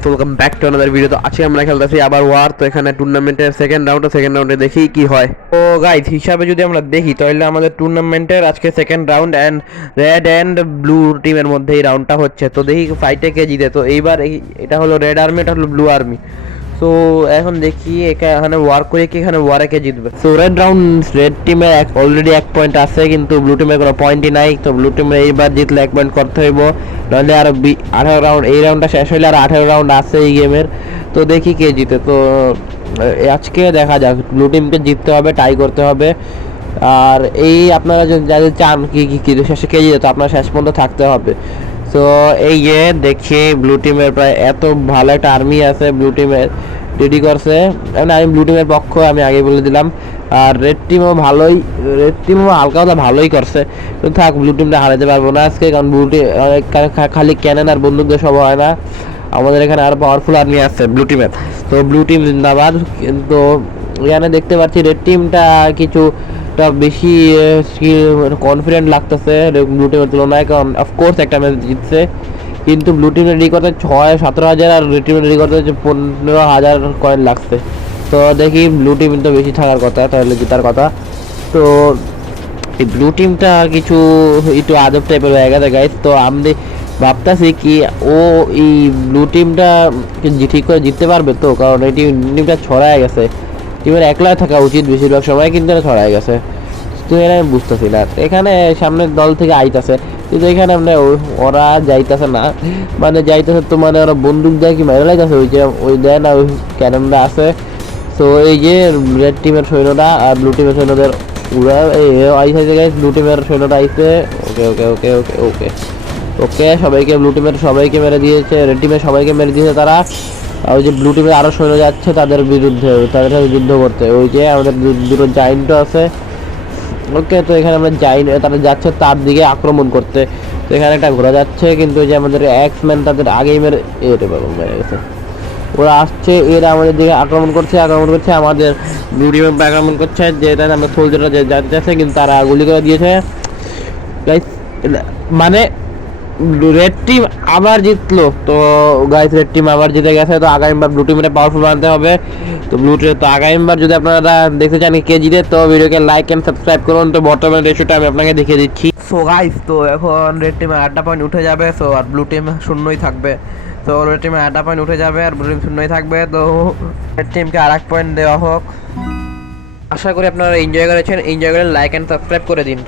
Guys, welcome back to another video. তো আজকে আমরা খেলতেছি আবার ওয়ার। তো এখানে টুর্নামেন্টের সেকেন্ড রাউন্ডে দেখি কি হয়। তো গাইস, হিসাবে যদি আমরা দেখি তাহলে আমাদের টুর্নামেন্টের আজকে second round and red and blue টিমের মধ্যে এই রাউন্ডটা হচ্ছে। তো দেখি ফাইটে কে জিতে। তো এইবার এটা হলো রেড আর্মি, এটা হলো ব্লু আর্মি। তো এখন দেখি এখানে ওয়ার করে কি এখানে ওয়ারে কে জিতবে। সো রেড টিমের অলরেডি 1 পয়েন্ট আছে, কিন্তু ব্লু টিমের কোনো পয়েন্টই নাই। তো ব্লু টিমের এইবার জিতলে 1 পয়েন্ট করতে হইব, নাহলে আরো 18 রাউন্ড, এই রাউন্ডটা শেষ হইলে আর 18 রাউন্ড আছে এই গেমের। তো দেখি কে জিতে। তো আজকে দেখা যাক, ব্লু টিমকে জিততে হবে, টাই করতে হবে। আর এই আপনারা যাদের চান কি শেষে কে জিতে, তো আপনারা শেষ পর্যন্ত থাকতে হবে। তো এই যে দেখি ব্লু টিমের প্রায় এত ভালো একটা আর্মি আছে, ব্লু টিমের রেডি করছে। আমি ব্লু টিমের পক্ষ, আমি আগে বলে দিলাম। আর রেড টিমও হালকা ভালোই করছে, কিন্তু থাক, ব্লু টিমটা হারাতে পারবো না আজকে, কারণ ব্লু টিম খালি ক্যানন আর বন্দুকদের সব হয় না, আমাদের এখানে আরো পাওয়ারফুল আর্মি আছে ব্লু টিমের। তো ব্লু টিম জিন্দাবাদ। কিন্তু এখানে দেখতে পাচ্ছি রেড টিমটা কিছুটা বেশি কনফিডেন্ট লাগতেছে ব্লু টিমের তুলনায়, কারণ অফকোর্স একটা ম্যাচ জিতছে। কিন্তু ব্লু টিম রেডি করতে 17,000 আর রেড টিম রেডি করতে 15,000 কয়েন লাগছে। তো দেখি, ব্লু টিম তো বেশি থাকার কথা, তাহলে জেতার কথা। তো এই ব্লু টিমটা কিছু একটু আজব টাইপের হয়ে গেছে গাইস। তো আমি ভাবতেছি কি ও এই ব্লু টিমটা ঠিক করে জিততে পারবে, তো কারণ এই টিমটা ছড়ায় গেছে, টিমের একলা থাকা উচিত বেশিরভাগ সময়, কিন্তু এটা ছড়ায় গেছে। তো এরা আমি বুঝতেছি না, এখানে সামনের দল থেকে আইতাছে, কিন্তু এখানে আমরা ওরা যাইতেছে না, মানে যাইতেছে তো মানে ওরা বন্দুক দেয় কি মেরে লাইতেছে, ওই দেয় না, ওই ক্যাননটা আছে। তো এই যে রেড টিমের সৈন্যরা আর ব্লু টিমের সৈন্যদের পুরা আইসে গাইস, ব্লু টিমের সৈন্যরা আইসে। ওকে ওকে ওকে ওকে ওকে ওকে সবাইকে, ব্লু টিমের সবাইকে মেরে দিয়েছে, রেড টিমের সবাইকে মেরে দিয়েছে তারা। ওই যে ব্লু টিমের আরো সৈন্য যাচ্ছে তাদের বিরুদ্ধে, তাদের সাথে যুদ্ধ করতে। ওই যে আমাদের দুটো জাইন্টও আছে। ওকে, তো এখানে আমরা তারা যাচ্ছে তার দিকে আক্রমণ করতে। তো এখানে একটা ঘোড়া যাচ্ছে, কিন্তু ওই যে আমাদের এক্সম্যান তাদের আগেই মেরে গেছে। ওরা আসছে, এরা আমাদের দিকে আক্রমণ করছে আমাদের ব্লু টিমের আক্রমণ করছে, যেটা আমরা সোলজাররা যেতে যাচ্ছে, কিন্তু তারা গুলি করে দিয়েছে গাইস। মানে রেড টিম আবার জিতলো। তো গাইস, রেড টিম আবার জিতে গেছে। তো আগামীবার ব্লু টিমটা পাওয়ারফুল বানাতে হবে। তো ব্লু টিম, তো আগামীবার যদি আপনারা দেখতে চান কে জিতে, তো ভিডিওকে লাইক এন্ড সাবস্ক্রাইব করুন। তো বর্তমান রেশিওটা আমি আপনাকে দেখিয়ে দিচ্ছি। সো গাইস, তো এখন রেড টিমে 8টা পয়েন্ট উঠে যাবে, সো আর ব্লু টিম শূন্যই থাকবে। তো রেড টিমে 8টা পয়েন্ট উঠে যাবে আর ব্লু টিম শূন্যই থাকবে। তো রেড টিমকে আর 1 পয়েন্ট দেওয়া হোক। আশা করি আপনারা এনজয় করেছেন, এনজয় করে লাইক এন্ড সাবস্ক্রাইব করে দিন।